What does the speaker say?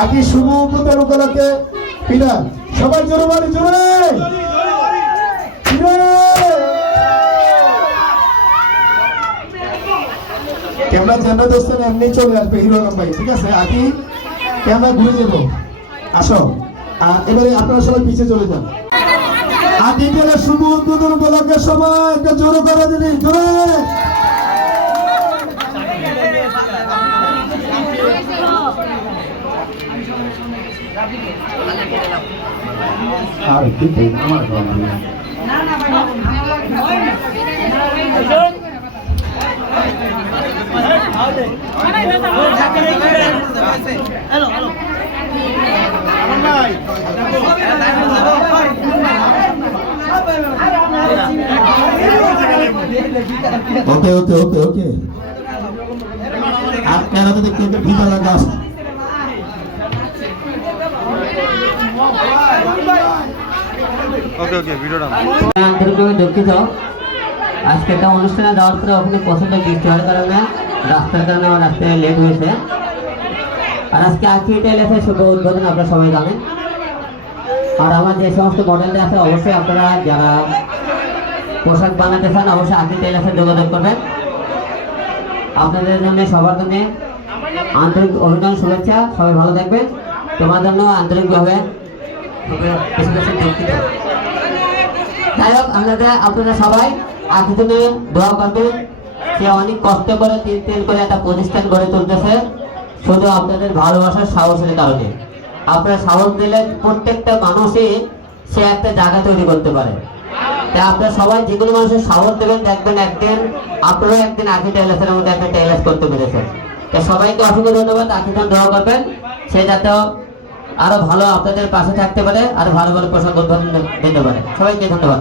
আগে শুভ উদ্বোধন উপলক্ষে পিলার সবাই জোরে বলে জোরে ক্যামেরা জানা দোস্তের এমনি চলে আসবে হিরো আলম ভাই, ঠিক আছে? আগে ক্যামেরা ঘুরে যাবো, আসো। আর এবারে আপনারা সবাই পিছিয়ে চলে যান। আগে গেলে শুভ উদ্বোধন উপলক্ষে সবাই একটা জোরে করে দিলি জোরে। আর কি আমার ওকে ওকে ওকে ওকে আপনারা তো দেখতে ভিতরে লাগা ওকে ওকে ভিডিওটা আন্তরিকভাবে দুঃখিত। আজকে একটা অনুষ্ঠানে যাওয়ার পরে ওখানে প্রচন্ড বৃষ্টি হওয়ার কারণে রাস্তার কারণে আমার রাস্তায় লেট হয়েছে। আর আজকে আর্কিটেল এসে শুভ উদ্বোধন আপনারা সবাই জানেন। আর আমার যে সমস্ত মডেলটা আছে অবশ্যই আপনারা যারা পোশাক বানাতে চান অবশ্যই আর্কিটেল এসে যোগাযোগ করবেন। আপনাদের জন্য সবার জন্য আন্তরিক অভিনন্দন শুভেচ্ছা। সবাই ভালো থাকবেন। তোমার জন্য আন্তরিকভাবে দুঃখিত। যাই হোক আপনারা সবাই আখিজনে দোয়া করবেন। সে অনেক কষ্ট করে তিন করে একটা প্রতিষ্ঠান গড়ে তুলতেছে শুধু আপনাদের ভালোবাসার সাহসের কারণে। আপনারা সাহস দিলে প্রত্যেকটা মানুষই সে একটা জায়গা তৈরি করতে পারে। তাই আপনারা সবাই যেগুলো মানুষের সাহস দেবেন দেখবেন একদিন আপনারাও একদিন আখি টেলার্সের মধ্যে একটা টেলার্স করতে পেরেছেন। তাই সবাইকে অসংখ্য ধন্যবাদ। আখিজন দোয়া করবেন সে যাতে আরো ভালো আপনাদের পাশে থাকতে পারে আর ভালো ভালো পোশাক উদ্বোধন দিতে পারে। সবাইকে ধন্যবাদ।